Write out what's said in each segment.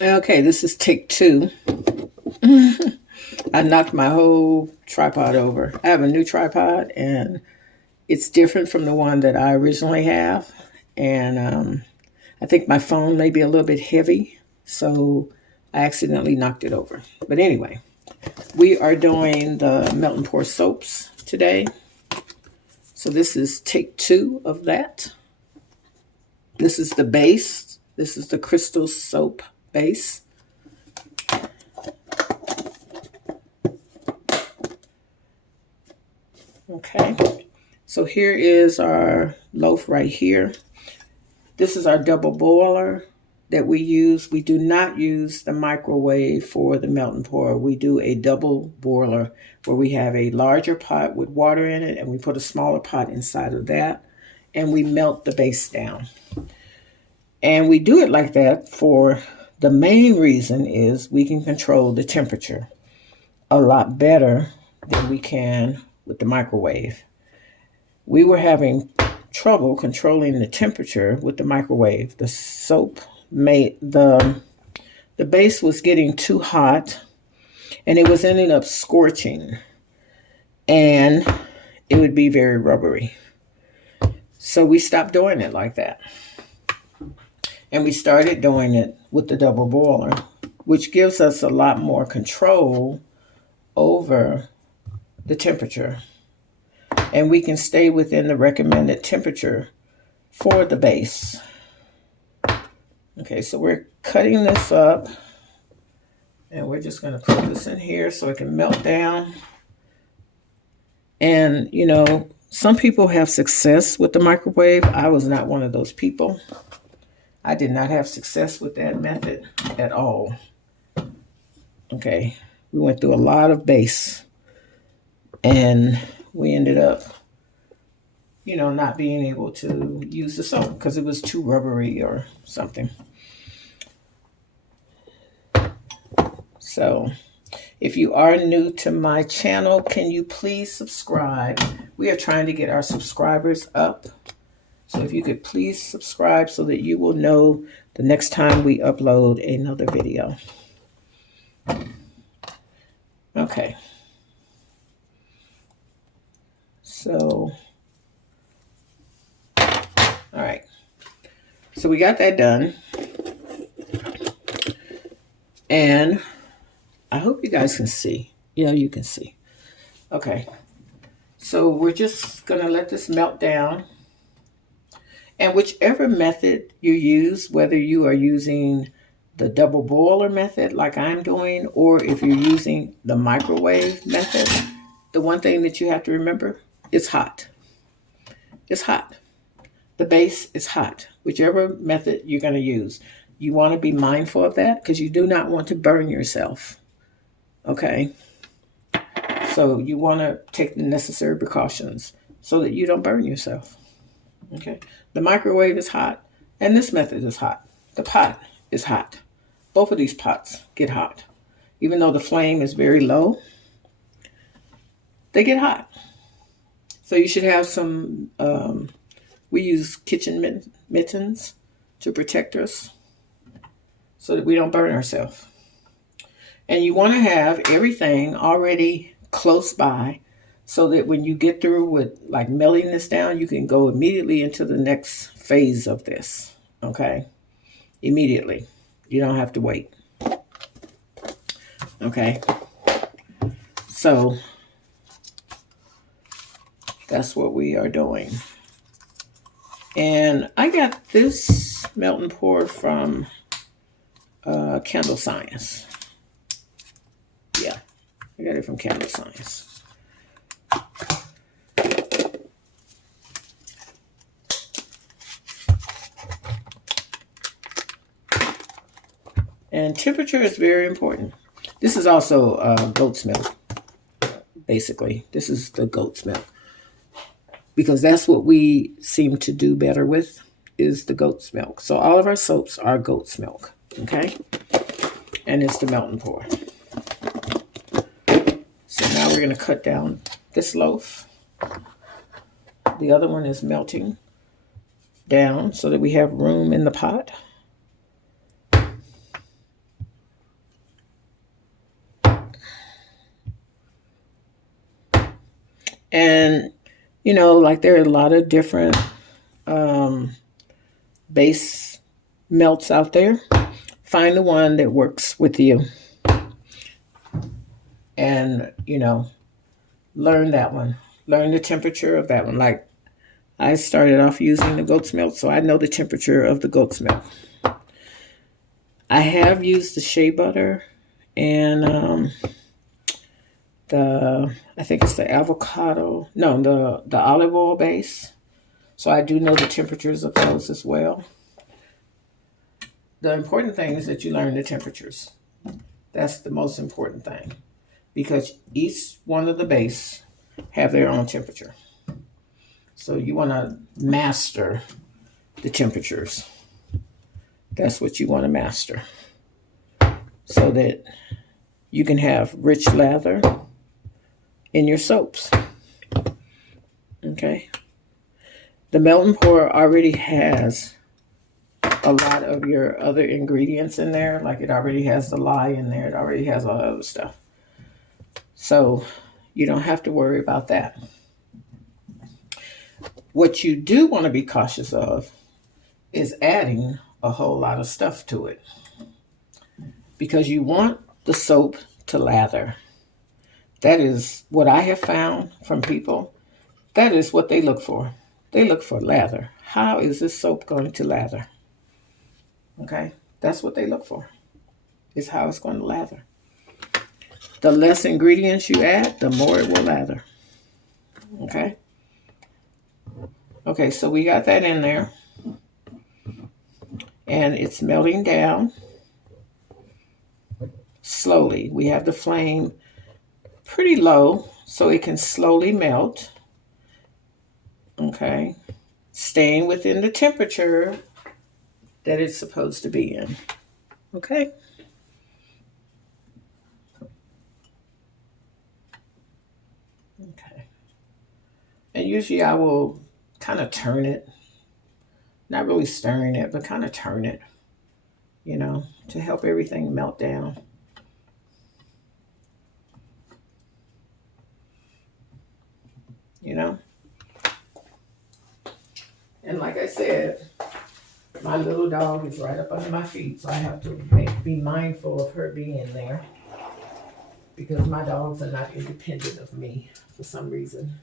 Okay, this is take two. I knocked my whole tripod over. I have a new tripod and it's different from the one that I originally have. And I think my phone may be a little bit heavy, so I accidentally knocked it over. But anyway, we are doing the melt and pour soaps today. So this is take two of that. This is the base. This is the crystal soap base. Okay, so here is our loaf right here. This is our double boiler that we use. We do not use the microwave for the melt and pour. We do a double boiler where we have a larger pot with water in it and we put a smaller pot inside of that and we melt the base down. And we do it like that for the main reason is we can control the temperature a lot better than we can with the microwave. We were having trouble controlling the temperature with the microwave. The soap made the base was getting too hot and it was ending up scorching and it would be very rubbery. So we stopped doing it like that. And we started doing it with the double boiler, which gives us a lot more control over the temperature. And we can stay within the recommended temperature for the base. Okay, so we're cutting this up and we're just going to put this in here so it can melt down. And, you know, some people have success with the microwave. I was not one of those people. I did not have success with that method at all. Okay, we went through a lot of base and we ended up, you know, not being able to use the soap because it was too rubbery or something. So if you are new to my channel, can you please subscribe? We are trying to get our subscribers up. So if you could please subscribe so that you will know the next time we upload another video. Okay. So, all right. So we got that done. And I hope you guys can see. Yeah, you can see. Okay. So we're just going to let this melt down. And whichever method you use, whether you are using the double boiler method like I'm doing, or if you're using the microwave method, the one thing that you have to remember, it's hot. It's hot. The base is hot. Whichever method you're going to use, you want to be mindful of that because you do not want to burn yourself. Okay? So you want to take the necessary precautions so that you don't burn yourself. Okay? The microwave is hot and this method is hot. The pot is hot. Both of these pots get hot. Even though the flame is very low, they get hot. So you should have some, we use kitchen mittens to protect us so that we don't burn ourselves. And you want to have everything already close by so that when you get through with like melting this down, you can go immediately into the next phase of this. Okay? Immediately. You don't have to wait. Okay? So that's what we are doing. And I got this melt and pour from Candle Science. Yeah, I got it from Candle Science. And temperature is very important. This is also goat's milk, basically. This is the goat's milk. Because that's what we seem to do better with, is the goat's milk. So all of our soaps are goat's milk, okay? And it's the melt and pour. So now we're going to cut down this loaf. The other one is melting down so that we have room in the pot. And, like there are a lot of different um, base melts out there. Find the one that works with you and, learn that one. Learn the temperature of that one. Like I started off using the goat's milk, so I know the temperature of the goat's milk. I have used the shea butter and I think it's the avocado, no, the olive oil base. So I do know the temperatures of those as well. The important thing is that you learn the temperatures. That's the most important thing because each one of the base have their own temperature. So you want to master the temperatures. That's what you want to master so that you can have rich lather in your soaps. Okay. The melt and pour already has a lot of your other ingredients in there. Like it already has the lye in there. It already has all the other stuff. So you don't have to worry about that. What you do want to be cautious of is adding a whole lot of stuff to it. Because you want the soap to lather. That is what I have found from people. That is what they look for. They look for lather. How is this soap going to lather? Okay, that's what they look for. Is how it's going to lather. The less ingredients you add, the more it will lather. Okay? Okay, so we got that in there. And it's melting down slowly. We have the flame pretty low so it can slowly melt. Okay? Staying within the temperature that it's supposed to be in. Okay? Okay. And usually I will kind of turn it. Not really stirring it, but kind of turn it, to help everything melt down. And like I said, my little dog is right up under my feet, so I have to be mindful of her being there because my dogs are not independent of me for some reason.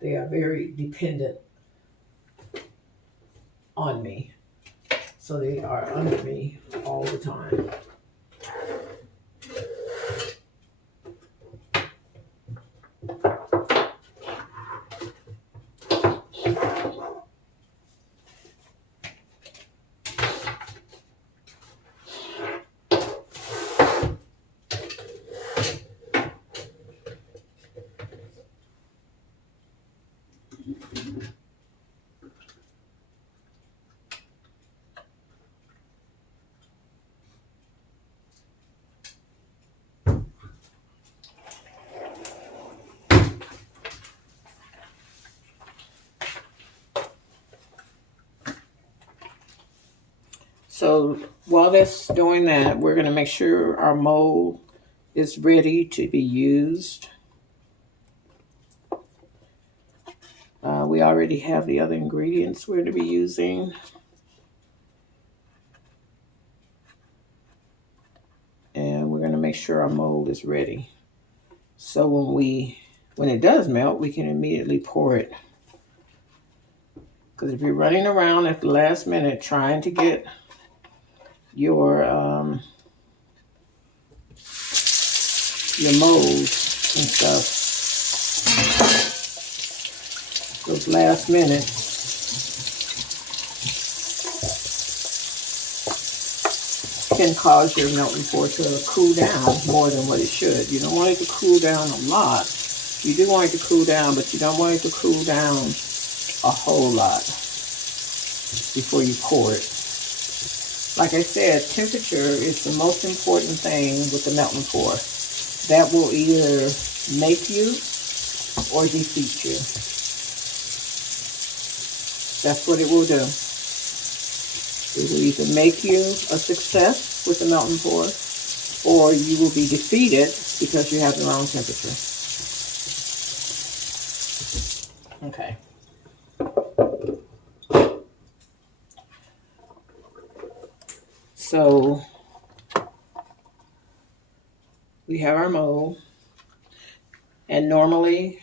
They are very dependent on me, so they are under me all the time. So while that's doing that, we're going to make sure our mold is ready to be used. We already have the other ingredients we're going to be using. And we're going to make sure our mold is ready. So when it does melt, we can immediately pour it. Because if you're running around at the last minute trying to get your molds and stuff, those last minutes, can cause your melt and pour to cool down more than what it should. You don't want it to cool down a lot. You do want it to cool down, but you don't want it to cool down a whole lot before you pour it. Like I said, temperature is the most important thing with the melt and pour. That will either make you or defeat you. That's what it will do. It will either make you a success with the melt and pour, or you will be defeated because you have the wrong temperature. Okay. So we have our mold, and normally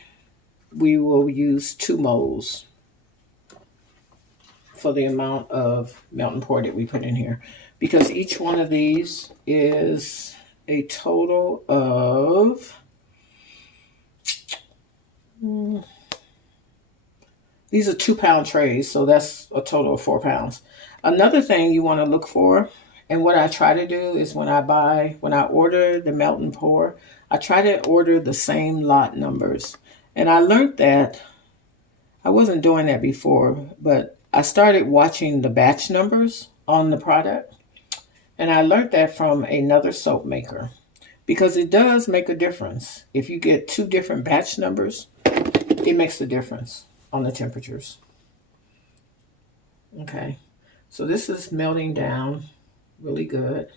we will use 2 molds for the amount of melt and pour that we put in here, because each one of these is a total of these are 2-pound trays, so that's a total of 4 pounds. Another thing you want to look for, and what I try to do is when I order the melt and pour, I try to order the same lot numbers. And I learned that I wasn't doing that before, but I started watching the batch numbers on the product. And I learned that from another soap maker, because it does make a difference. If you get 2 different batch numbers, it makes a difference on the temperatures. Okay, so this is melting down really good.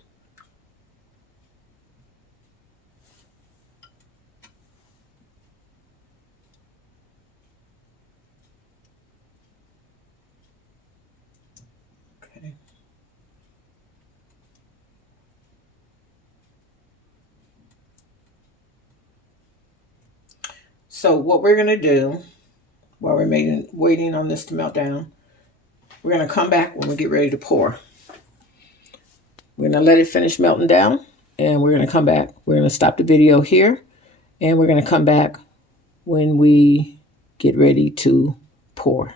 Okay. So what we're going to do while we're waiting on this to melt down, we're going to come back when we get ready to pour. We're going to let it finish melting down, and we're going to come back. We're going to stop the video here, and we're going to come back when we get ready to pour.